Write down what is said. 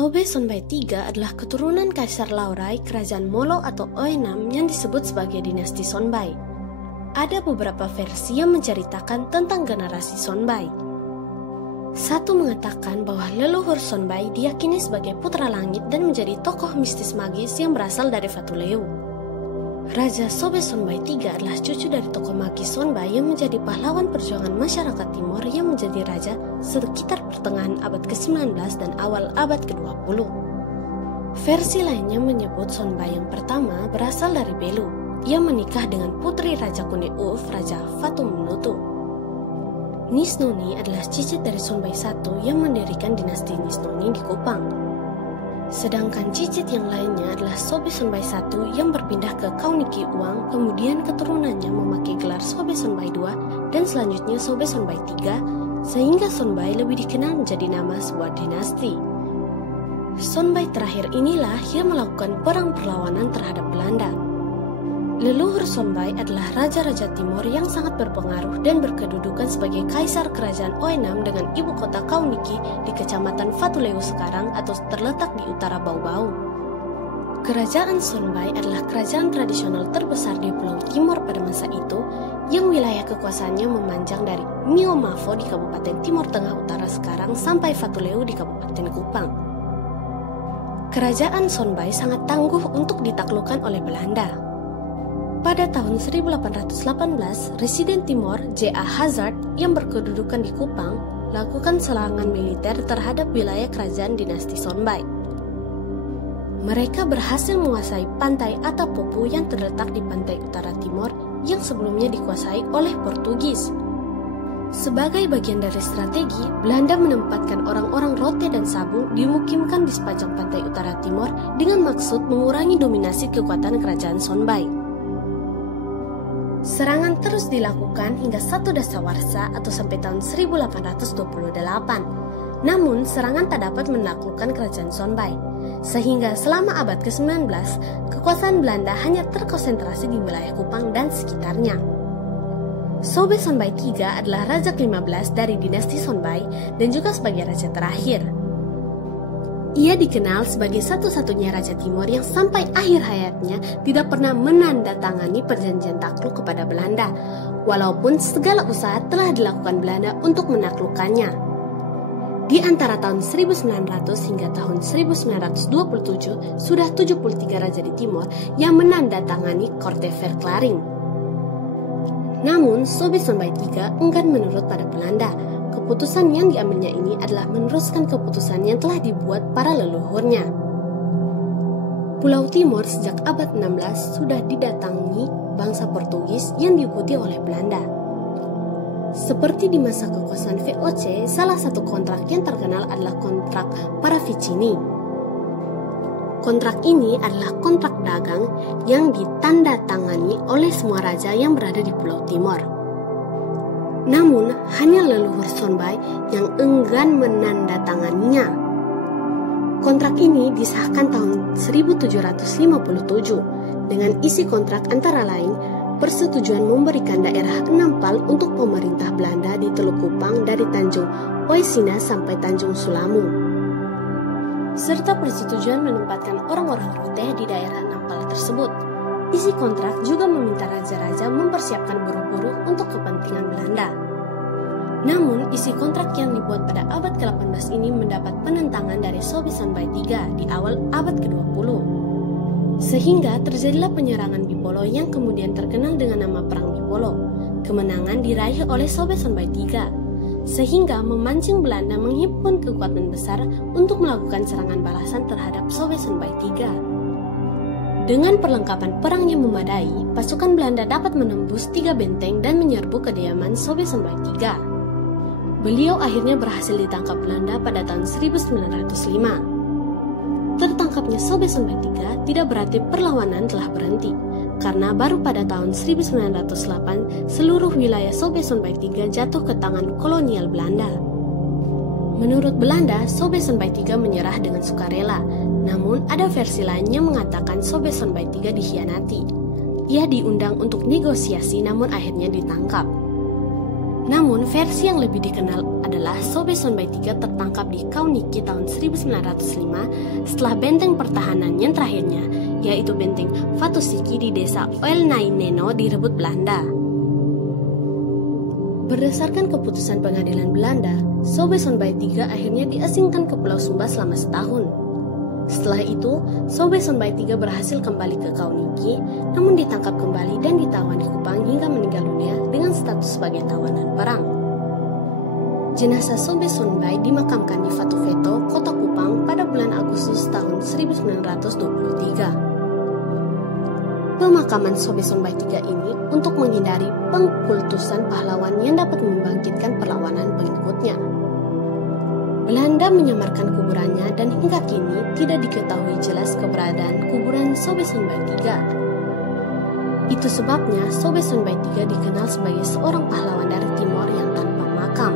Sobe Sonbai III adalah keturunan Kaisar Laorai Kerajaan Molo atau Oenam yang disebut sebagai dinasti Sonbai. Ada beberapa versi yang menceritakan tentang generasi Sonbai. Satu mengatakan bahwa leluhur Sonbai diyakini sebagai putra langit dan menjadi tokoh mistis magis yang berasal dari Fatuleu. Raja Sobe Sonbai III adalah cucu dari tokoh magis Sonbai yang menjadi pahlawan perjuangan masyarakat timur yang menjadi raja sekitar pertengahan abad ke-19 dan awal abad ke-20. Versi lainnya menyebut Sonbai yang pertama berasal dari Belu, yang menikah dengan putri Raja Kune Uf, Raja Fatumenutu. Nisnoni adalah cicit dari Sonbai I yang mendirikan dinasti Nisnoni di Kupang. Sedangkan cicit yang lainnya adalah Sobe Sonbai I yang berpindah ke Kauniki Uang, kemudian keturunannya memakai gelar Sobe Sonbai II dan selanjutnya Sobe Sonbai III, sehingga Sonbai lebih dikenal menjadi nama sebuah dinasti. Sonbai terakhir inilah yang melakukan perang perlawanan terhadap Belanda. Leluhur Sonbai adalah raja-raja timur yang sangat berpengaruh dan berkedudukan sebagai kaisar kerajaan Oenam dengan ibu kota Kauniki di kecamatan Fatuleu sekarang atau terletak di utara Bau-Bau. Kerajaan Sonbai adalah kerajaan tradisional terbesar di Pulau Timor pada masa itu yang wilayah kekuasaannya memanjang dari Miomavo di Kabupaten Timur Tengah Utara sekarang sampai Fatuleu di Kabupaten Kupang. Kerajaan Sonbai sangat tangguh untuk ditaklukkan oleh Belanda. Pada tahun 1818, Residen Timor J.A. Hazard yang berkedudukan di Kupang lakukan serangan militer terhadap wilayah kerajaan dinasti Sonbai. Mereka berhasil menguasai pantai Atapopu yang terletak di pantai utara timur yang sebelumnya dikuasai oleh Portugis. Sebagai bagian dari strategi, Belanda menempatkan orang-orang Rote dan Sabung dimukimkan di sepanjang pantai utara timur dengan maksud mengurangi dominasi kekuatan kerajaan Sonbai. Serangan terus dilakukan hingga 1 Dasawarsa atau sampai tahun 1828. Namun, serangan tak dapat menaklukkan kerajaan Sonbai. Sehingga selama abad ke-19, kekuasaan Belanda hanya terkonsentrasi di wilayah Kupang dan sekitarnya. Sobe Sonbai III adalah raja ke-15 dari dinasti Sonbai dan juga sebagai raja terakhir. Ia dikenal sebagai satu-satunya raja timur yang sampai akhir hayatnya tidak pernah menandatangani perjanjian takluk kepada Belanda, walaupun segala usaha telah dilakukan Belanda untuk menaklukkannya. Di antara tahun 1900 hingga tahun 1927, sudah 73 raja di timur yang menandatangani Korte Verklaring. Namun, Sobe Sonbai III enggan menurut pada Belanda. Keputusan yang diambilnya ini adalah meneruskan keputusan yang telah dibuat para leluhurnya. Pulau Timor sejak abad 16 sudah didatangi bangsa Portugis yang diikuti oleh Belanda. Seperti di masa kekuasaan VOC, salah satu kontrak yang terkenal adalah kontrak Paravicini. Kontrak ini adalah kontrak dagang yang ditandatangani oleh semua raja yang berada di Pulau Timor. Namun, hanya leluhur Sonbai yang enggan menandatanganinya. Kontrak ini disahkan tahun 1757 dengan isi kontrak antara lain persetujuan memberikan daerah Enampal untuk pemerintah Belanda di Teluk Kupang dari Tanjung Oesina sampai Tanjung Sulamu, serta persetujuan menempatkan orang-orang Rote di daerah Enampal tersebut. Isi kontrak juga meminta raja-raja mempersiapkan buru-buru untuk kepentingan Belanda. Namun, isi kontrak yang dibuat pada abad ke-18 ini mendapat penentangan dari Sobe Sonbai III di awal abad ke-20. Sehingga terjadilah penyerangan Bipolo yang kemudian terkenal dengan nama Perang Bipolo. Kemenangan diraih oleh Sobe Sonbai III, sehingga memancing Belanda menghimpun kekuatan besar untuk melakukan serangan balasan terhadap Sobe Sonbai III. Dengan perlengkapan perang yang memadai, pasukan Belanda dapat menembus 3 benteng dan menyerbu kediaman Sobe Sonbai III. Beliau akhirnya berhasil ditangkap Belanda pada tahun 1905. Tertangkapnya Sobe Sonbai III tidak berarti perlawanan telah berhenti, karena baru pada tahun 1908 seluruh wilayah Sobe Sonbai III jatuh ke tangan kolonial Belanda. Menurut Belanda, Sobe Sonbai III menyerah dengan sukarela. Namun, ada versi lain yang mengatakan Sobe Sonbai III dikhianati. Ia diundang untuk negosiasi namun akhirnya ditangkap. Namun versi yang lebih dikenal adalah Sobe Sonbai III tertangkap di Kauniki tahun 1905 setelah benteng pertahanan yang terakhirnya, yaitu benteng Fatusiki di desa Oelnaineno direbut Belanda. Berdasarkan keputusan pengadilan Belanda, Sobe Sonbai III akhirnya diasingkan ke Pulau Sumba selama setahun. Setelah itu, Sobe Sonbai III berhasil kembali ke Kauniki, namun ditangkap kembali dan ditawan di Kupang hingga meninggal dunia dengan status sebagai tawanan perang. Jenazah Sobe Sonbai dimakamkan di Fatufeto, Kota Kupang pada bulan Agustus tahun 1923. Pemakaman Sobe Sonbai III ini untuk menghindari pengkultusan pahlawan yang dapat membangkitkan perlawanan pengikutnya. Belanda menyamarkan kuburannya dan hingga kini tidak diketahui jelas keberadaan kuburan Sobe Sonbai III. Itu sebabnya Sobe Sonbai III dikenal sebagai seorang pahlawan dari Timor yang tanpa makam.